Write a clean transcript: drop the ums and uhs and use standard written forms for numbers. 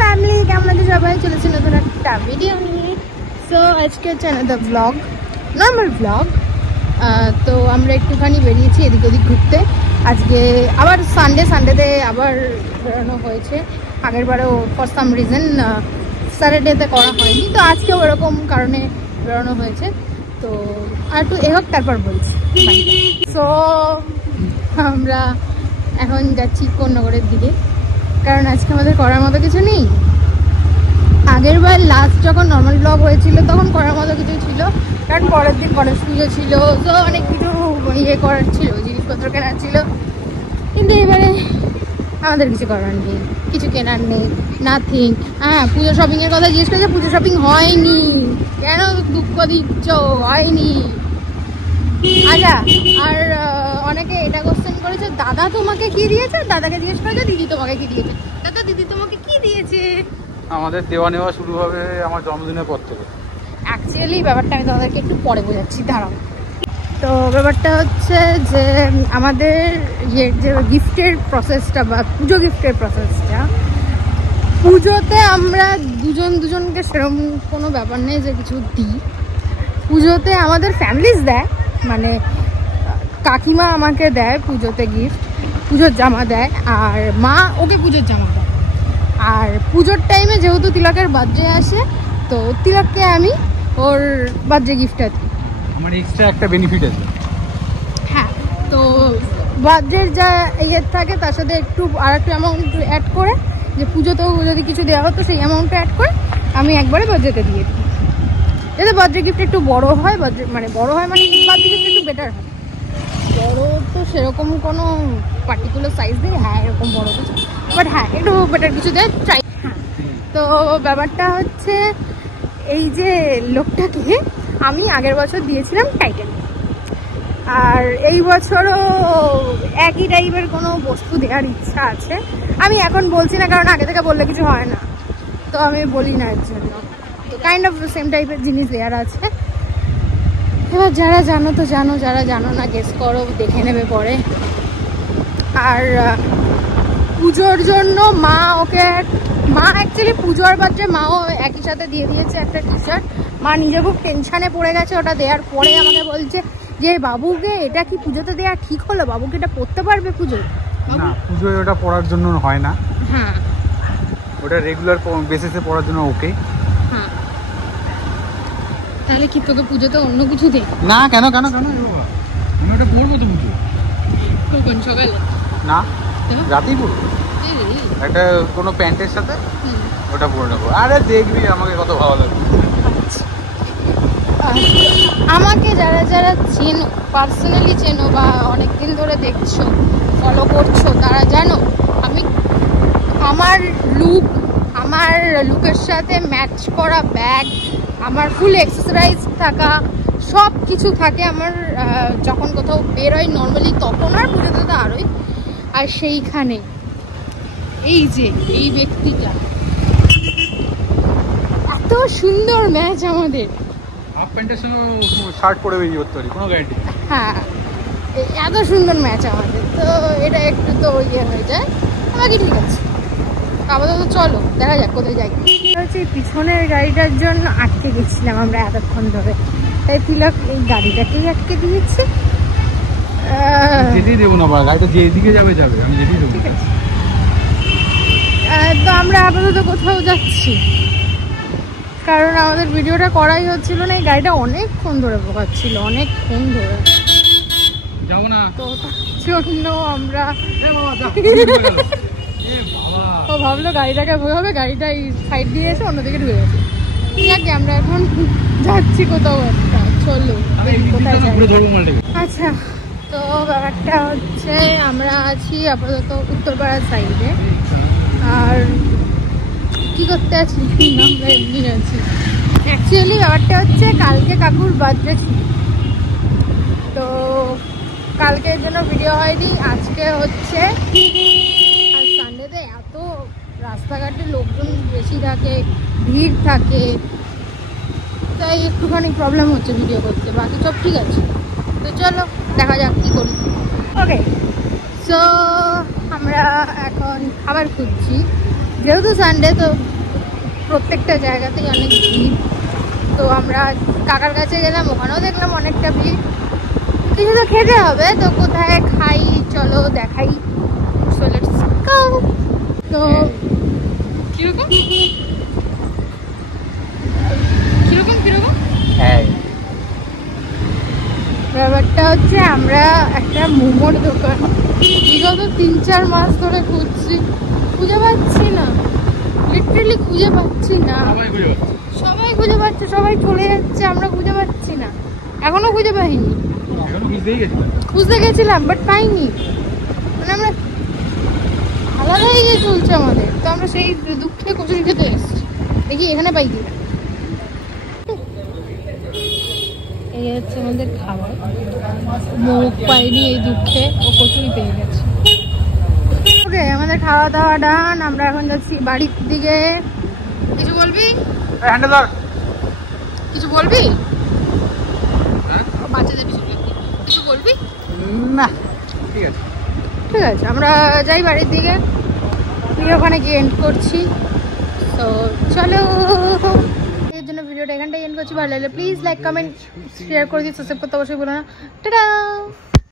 Family, কেমন আছে সবাই? চলেছি নতুন একটা ভিডিও নিয়ে। সো আজকে হচ্ছে another vlog, নর্মাল ব্লগ। তো আমরা একটুখানি বেরিয়েছি এদিক ওদিক ঘুরতে। আজকে আবার সানডেতে আবার বেরোনো হয়েছে। আগের বারেও ফর সাম রিজন স্যাটারডেতে করা হয়নি, তো আজকেও এরকম কারণে বেরোনো হয়েছে। তো আর একটু এগোক তারপর বলছি। সো আমরা এখন যাচ্ছি কোন্নগরের দিকে, কারণ আজকে আমাদের করার মতো কিছু নেই। আগের বার লাস্ট যখন নর্মাল ব্লগ হয়েছিল তখন করার মতো কিছু ছিল, কারণ পরের দিন গণেশ পুজো ছিল, তো অনেক কিছু ইয়ে করার ছিল, জিনিসপত্র কেনার ছিল। কিন্তু এবারে আমাদের কিছু করার নেই, কিছু কেনার নেই, নাথিং। হ্যাঁ, পুজো শপিংয়ের কথা জিজ্ঞেস করেছে, পুজো শপিং হয়নি। কেন দুঃখ দিচ্ছ? হয়নি। আচ্ছা, আর অনেকে এটা কোশ্চেন করেছে, দাদা তোমাকে কি দিয়েছে? দাদাকে জিজ্ঞেস করেছে দিদি তোমাকে কি দিয়েছে। দাদা দিদি তোমাকে কি দিয়েছে? আমাদের দেওয়া নেওয়া শুরু হবে আমার জন্মদিনের পর থেকে। অ্যাকচুয়ালি ব্যাপারটা আমি তোমাদেরকে একটু পরে বোঝাচ্ছি, দাঁড়াও। তো ব্যাপারটা হচ্ছে যে আমাদের ইয়ের যে গিফটের প্রসেসটা বা পুজো গিফটের প্রসেসটা, পুজোতে আমরা দুজনকে সেরকম কোনো ব্যাপার নেই যে কিছু দিই। পুজোতে আমাদের ফ্যামিলিজ দেয়, মানে কাকিমা আমাকে দেয় পুজোতে গিফট, পুজোর জামা দেয়, আর মা ওকে পুজোর জামা দেয়। আর পুজোর টাইমে যেহেতু তিলকের বার্থডে আসে, তো তিলককে আমি ওর বার্থডে গিফটটা দিই। আমার এক্সট্রা একটা বেনিফিট আছে। হ্যাঁ, তো বার্থডের যা ইয়ে থাকে তার সাথে একটু আর একটু অ্যামাউন্ট অ্যাড করে, যে পুজোতেও যদি কিছু দেওয়া হতো সেই অ্যামাউন্টটা অ্যাড করে আমি একবারে বার্থডেতে দিয়ে দিই, যাতে বার্থডে গিফট একটু বড় হয়। বার্থডে মানে বার্থডে গিফট একটু বেটার হয়। বড় তো সেরকম কোনো পার্টিকুলার সাইজ নেই, হ্যাঁ এরকম বড় কিছু, বাট হ্যাঁ একটু বেটার কিছু দেয় ট্রাই। হ্যাঁ, তো ব্যাপারটা হচ্ছে এই যে লোকটাকে আমি আগের বছর দিয়েছিলাম টাইটেল, আর এই বছরও একই টাইপের কোনো বস্তু দেওয়ার ইচ্ছা আছে। আমি এখন বলছি না, কারণ আগে থেকে বললে কিছু হয় না, তো আমি বলি না এর জন্য। তো কাইন্ড অফ সেম টাইপের জিনিস দেওয়ার আছে। এবার যারা জানো তো জানো, যারা জানো না গেস করো, দেখে নেবে পরে। আর পুজোর জন্য মা অ্যাকচুয়ালি পুজোর বাচ্চা মাও একই সাথে দিয়ে দিয়েছে একটা টি শার্ট। মা নিজে খুব টেনশানে পড়ে গেছে, ওটা দেওয়ার পরে আমাকে বলছে যে বাবুকে এটা কি পুজোতে দেওয়া ঠিক হলো? বাবুকে এটা পরতে পারবে পুজো? না, পুজোয় ওটা পড়ার জন্য হয় না। হ্যাঁ, ওটা রেগুলার বেসিসে পড়ার জন্য ওকে। হ্যাঁ, তাহলে কি তোকে পুজোতে অন্য কিছু দে? না, কেন আমি ওটা পড়বো তো পুজো। কখন? সকালে? না, রাতেই পড়বো। একটা কোনো প্যান্টের সাথে ওটা পরে নেবো। আরে দেখবি আমাকে কত ভালো লাগবে। আমাকে যারা যারা চেনো, পার্সোনালি চেনো বা অনেকদিন ধরে দেখছো, ফলো করছো, তারা জানো আমি আমার লুকের সাথে ম্যাচ করা ব্যাগ, আমার ফুল এক্সারসাইজ থাকা সব কিছু থাকে আমার যখন কোথাও বেরোয় নর্মালি, তখন আর পুজোতে তো আরোই। আর সেইখানে এই যে এই ব্যক্তিটা, এত সুন্দর ম্যাচ আমাদের। হাফ প্যান্টের সঙ্গে শার্ট পরে বেরিয়ে করতে পারি, কোনো গ্যারান্টি। হ্যাঁ, এত সুন্দর ম্যাচ আমাদের, তো এটা একটু তো ইয়ে হয়ে যায়। আমাকে ঠিক আছে, আপাতত চলো দেখা যাক কোথায় যাই। হচ্ছে পিছনের গাড়িটার জন্য আটকে গেছিলাম আমরা এতক্ষণ ধরে, তাই তিলক এই গাড়িটাকেই আটকে দিয়েছে। যেতেই দেবো না, গাড়িটা যেদিকে যাবে আমি যেতেই দেবো। ঠিক আছে, তো আমরা আপাতত কোথাও যাচ্ছি, কারণ আমাদের ভিডিওটা করাই হচ্ছিল না। এই গাড়িটা অনেকক্ষণ ধরে বোকাচ্ছিল, অনেকক্ষণ ধরে। যাবো না তো তার জন্য আমরা ও ভাবলো গাড়িটাকে বোঝাবে, গাড়িটা এই সাইড দিয়ে এসে অন্যদিকে ঢুকে গেছে। ঠিক আছে, আমরা এখন যাচ্ছি কোথাও একটা, চলো কোথায় যাই। আচ্ছা, তো ব্যাপারটা হচ্ছে আমরা আছি আপাতত উত্তরপাড়ার সাইডে। আর কি করতে আছি? আমরা এমনি আছি। অ্যাকচুয়ালি ব্যাপারটা হচ্ছে কালকে কাকুর বার্থডে ছিল, তো কালকের জন্য ভিডিও হয়নি। আজকে হচ্ছে, আর সানডেতে এত রাস্তাঘাটে লোকজন বেশি থাকে, ভিড় থাকে, তাই একটুখানি প্রবলেম হচ্ছে ভিডিও করতে। বাকি সব ঠিক আছে, তো চলো দেখা যাক কী করি। ওকে, সো আমরা এখন খাবার খুঁজছি। যেহেতু সানডে তো প্রত্যেকটা জায়গাতেই অনেক ভিড়। তো আমরা কাকার কাছে গেলাম, ওখানেও দেখলাম অনেকটা ভিড়। কিছু তো খেতে হবে, তো কোথায় খাই চলো দেখাই। So let's go. তো কিরকম কিরকম কিরকম হ্যাঁ, ব্যাপারটা হচ্ছে আমরা একটা মোমোর দোকান বিগত 3-4 মাস ধরে খুঁজছি, খুঁজে পাচ্ছি না, লিটারালি খুঁজে পাচ্ছি না। সবাই খুঁজে পাচ্ছে, সবাই চলে যাচ্ছে, আমরা খুঁজে পাচ্ছি না, এখনো খুঁজে পাইনি। খুঁজতে গেছিলাম বাট পাইনি, মানে আমরা আলাদা হয়ে গিয়ে চলছে আমাদের। তো আমরা সেই দুঃখে কচুরি খেতে এসেছি, দেখি এখানে পাই কি। এই হচ্ছে আমাদের খাবার, মুখ পাইনি এই দুঃখে, ও কচুরি পেয়ে গেছে। ওকে, আমাদের খাওয়া দাওয়া ডান, আমরা এখন যাচ্ছি বাড়ির দিকে। কিছু বলবি? কিছু বলবি? বাচ্চাদের কিছু বলবি না? ঠিক আছে, ঠিক আছে, আমরা যাই বাড়ির দিকে, ওখানে গিয়ে এন্ড করছি। তো চলো, এর জন্য ভিডিওটা এখানটাই এন্ড করছি। ভালো লাগলে প্লিজ লাইক কমেন্ট শেয়ার করে দিই, সাবস্ক্রাইব করতে অবশ্যই বলো না। টাটা।